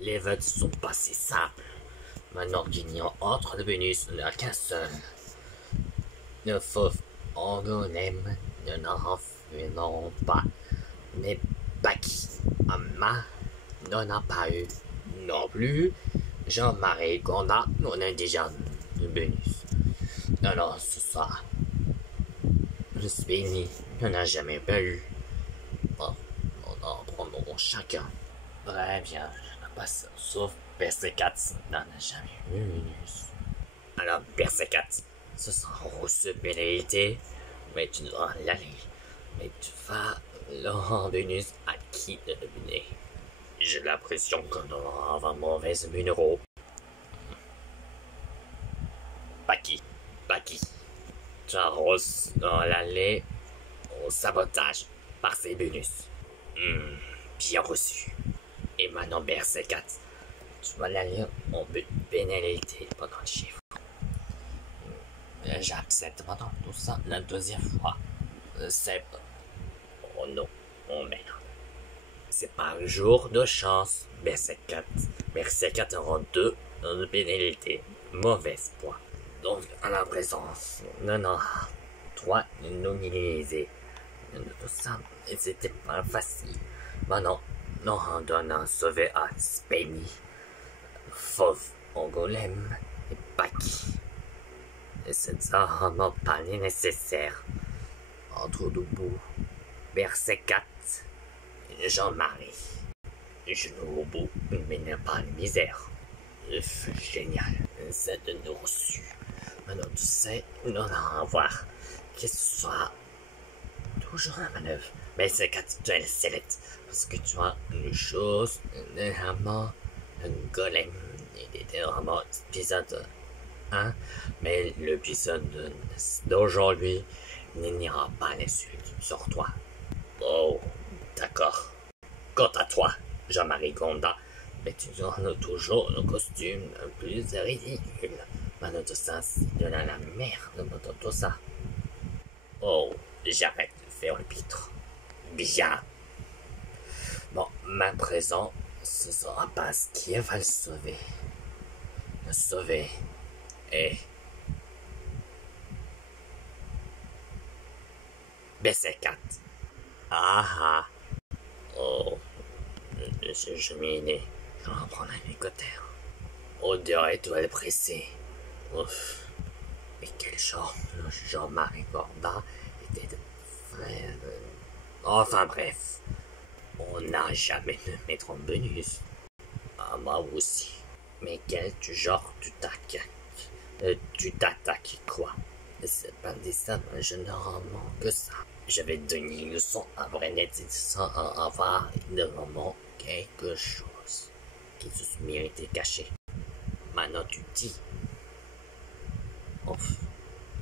Les votes sont pas si simples. Maintenant qu'il n'y a entre de Vénus, il n'y a qu'un seul. Le fauve Angoulême ne n'en revenons pas. Mais Baki Amma n'en a pas eu non plus. Jean-Marie Gonda n'en a déjà de Vénus. Alors ce soir, le Spéni n'en a jamais pas eu. Bon, on en prendrons chacun. Très bien, passe sauf Persécat n'en a jamais eu Vénus. Alors Persécat, ce sera en reçu pénalité, mais tu dois l'aller. Mais tu vas Laurent Vénus à qui de deviner. J'ai l'impression qu'on aura un mauvais numéro. Baki, tu as reçu dans l'allée au sabotage par ces bonus. Bien reçu. Et maintenant Berserkat, tu vas l'aller en but pénalité pendant le chiffre. J'accepte maintenant tout ça la deuxième fois. C'est... Oh non, oh merde. C'est pas un jour de chance. Berserkat aura 2 de pénalité. Mauvaise point. Donc, à la présence, non, 3 nominalisés. Tout ça, c'était pas facile. Maintenant, on donne un sauvé à Spéni, Fauve, Angoulême et Baki. Et c'est ça vraiment pas nécessaire. Entre debout, Berserkat et Jean-Marie. Je nous au bout, mais n'a pas de misère. Génial, c'est de nous reçu. Maintenant, tu sais, nous allons voir que ce soit toujours la manœuvre. Mais c'est quand tu es select, parce que tu as une chose, vraiment, un golem, et vraiment épisode 1, mais l'épisode d'aujourd'hui n'ira pas la suite sur toi. Oh, d'accord. Quant à toi, Jean-Marie Gonda, mais tu as toujours le costume le plus ridicule. Maintenant, tout ça, c'est de la merde, maintenant, tout ça. Oh, j'arrête de faire le pitre. Bien. Bon, ma présent, ce sera pas ce qui va le sauver. Le sauver est... BC4. Ah. Oh, je cheminé. Je vais reprendre un hélicoptère. Odeur étoile pressée. Ouf. Mais quel genre de Jean-Marie Gonda était de frère de... Enfin bref. On n'a jamais de mettre en bonus. Ah, moi aussi. Mais quel genre tu t'attaques quoi? C'est pas des ça, généralement que ça. J'avais donné une leçon à Brenet sans avoir vraiment quelque chose qui se méritait caché. Maintenant tu dis. Ouf,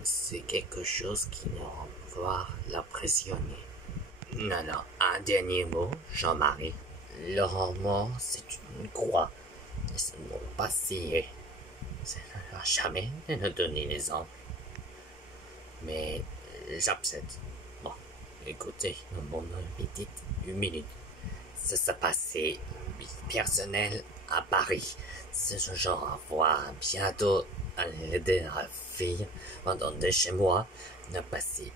c'est quelque chose qui va pouvoir l'impressionner. Non, un dernier mot, Jean-Marie. Le roman, c'est une croix. C'est mon passé. Ça ne va jamais nous donner les ans. Mais j'accepte. Bon, écoutez, mon petite 1 minute. Ça s'est passé personnel à Paris. C'est ce genre à voir bientôt à l'aider à la fille pendant de chez moi. On a passé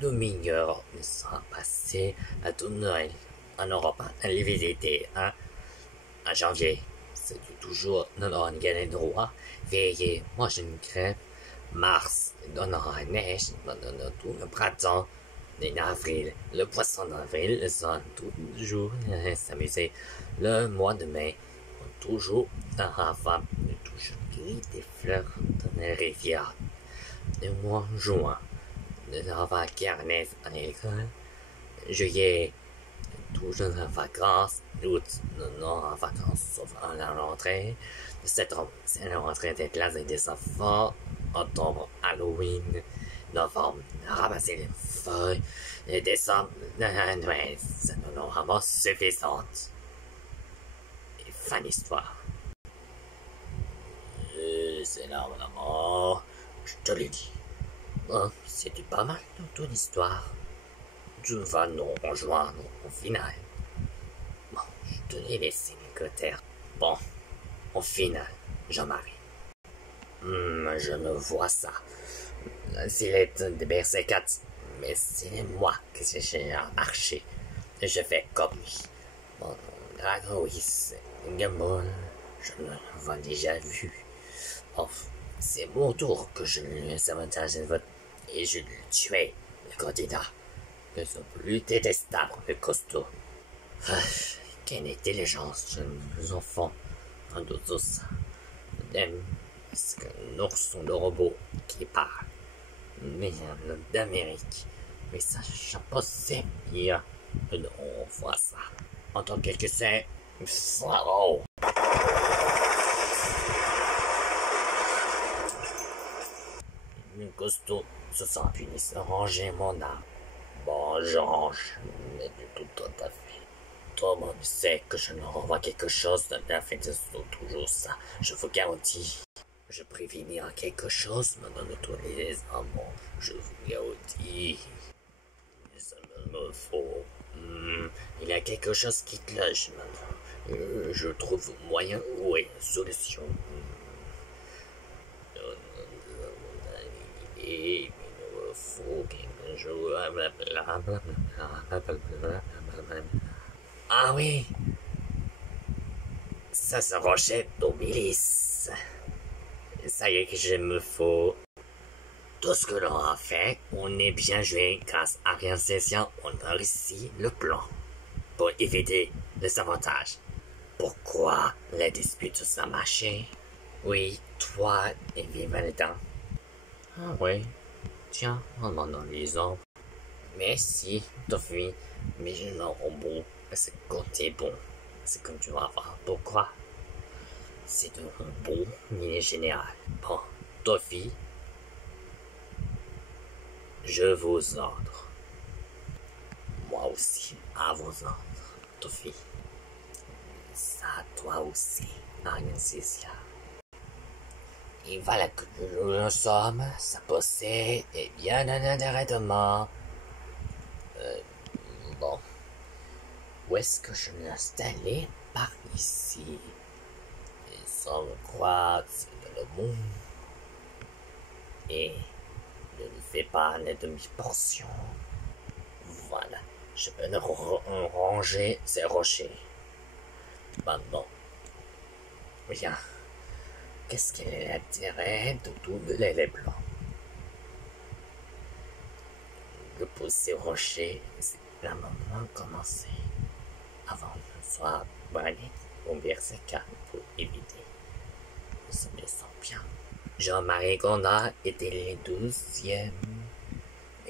2 demi-heures, mais ça a passé à tout Noël en Europe. Allez visiter, hein, en janvier. C'est toujours dans une galère droit. Veillez, moi j'ai une crêpe. Mars, dans la neige, dans tout le printemps. En avril, le poisson d'avril, le son toujours s'amuser. Le mois de mai, toujours dans la femme, toujours gris des fleurs dans les rivières. Le mois de juin, la vacances à l'école. Juillet, toujours en vacances. Août, non en vacances, sauf à la rentrée. Septembre, c'est la rentrée des classes et des enfants. Octobre, Halloween. Novembre, ramasser les feuilles. Et décembre, Noël, c'est vraiment suffisante. Et fin d'histoire. C'est là vraiment, je te l'ai dit. Oh, c'était pas mal dans ton histoire. Tu vas nous rejoindre au final. Bon, je te l'ai laissé les côtés. Bon, au final, Jean-Marie. Je ne vois ça. S'il est de bercer 4, mais c'est moi qui j'ai marché. Je fais comme lui. Mon dragon, oui, c'est Gamon. Je l'avais déjà vu. Oh, c'est mon tour que je lui sabotage de vote et je lui tuais le candidat. Ils sont plus détestables que costaud. Ah, quelle intelligence, jeunes enfants. En tous, c'est qu'un ourson de robot qui parle. Mais d'Amérique. Mais ça, je pense c'est bien. On voit ça. En tant que c'est. Oh. Le costaud se sent puni, ranger mon âme. Bon, j'ange, mais du tout à fait. Tout le monde sait que je leur envoie quelque chose de la fin de toujours ça. Je vous garantis. Je préviens quelque chose me donne tous les amants. Je vous garantis. Ça me faut. Il y a quelque chose qui cloche maintenant. Je trouve moyen ou une solution. Il me faut quelque chose. Ah oui. Ça se rochette d'Obilis. Ça y est que je me faut. Tout ce que l'on a fait, on est bien joué grâce à rien session, on a réussi le plan. Pour éviter le sabotage. Pourquoi les disputes ça marché? Oui, toi et Vivalda. Ah oui, tiens, en m'en lisant. Merci, Toffee, mais je n'en robot, c'est côté bon. C'est comme tu vas voir. Pourquoi? C'est un robot, il est général. Bon, Toffee, je vous ordre. Moi aussi, à vos ordres, Toffee. Ça, toi aussi, Magnésia. Et voilà que nous sommes, ça possède, et bien un intérêtement. Bon. Où est-ce que je l'ai installé? Par ici. Et sans me croire, c'est dans le monde. Et ne lui fais pas la demi-portion. Voilà. Je peux ranger ces rochers. Maintenant. Bien. Qu'est-ce qu'il est l'intérêt de doubler les blancs? Le pousser au rocher, c'est la moment de commencer. Avant de soit banni au verset 4 pour éviter. Ça me sent bien. Jean-Marie Gondard était le 12e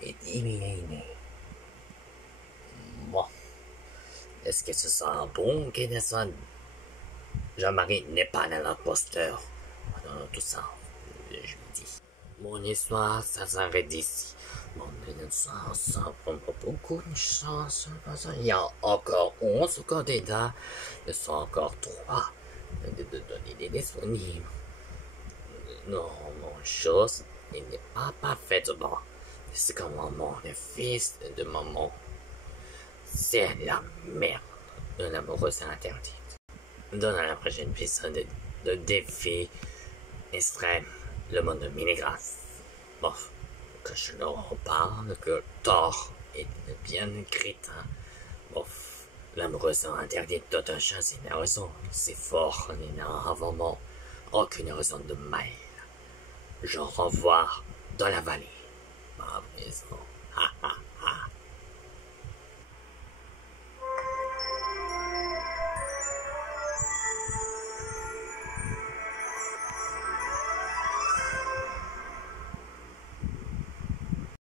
et éliminé. Bon. Est-ce que ce sera bon qu'il soit Jean-Marie n'est pas un imposteur. Tout ça, je lui dis. Mon histoire, ça s'arrête d'ici. Mon histoire, ça prend pas beaucoup de chance. Il y a encore 11 candidats. Il sont encore 3 de donner des disponibles. Non, mon chose, il n'est pas parfaitement. C'est comme maman, le fils de maman. C'est la merde d'une amoureuse interdite. Dans la prochaine épisode de défi extrême, le monde minigraphe. Bon, que je leur reparle que Thor est bien crétin. Bon, l'amoureuse interdite d'autres choses, il a raison. C'est fort, il n'a vraiment aucune raison de mal. Je renvoie dans la vallée. Ma maison. Ha ha.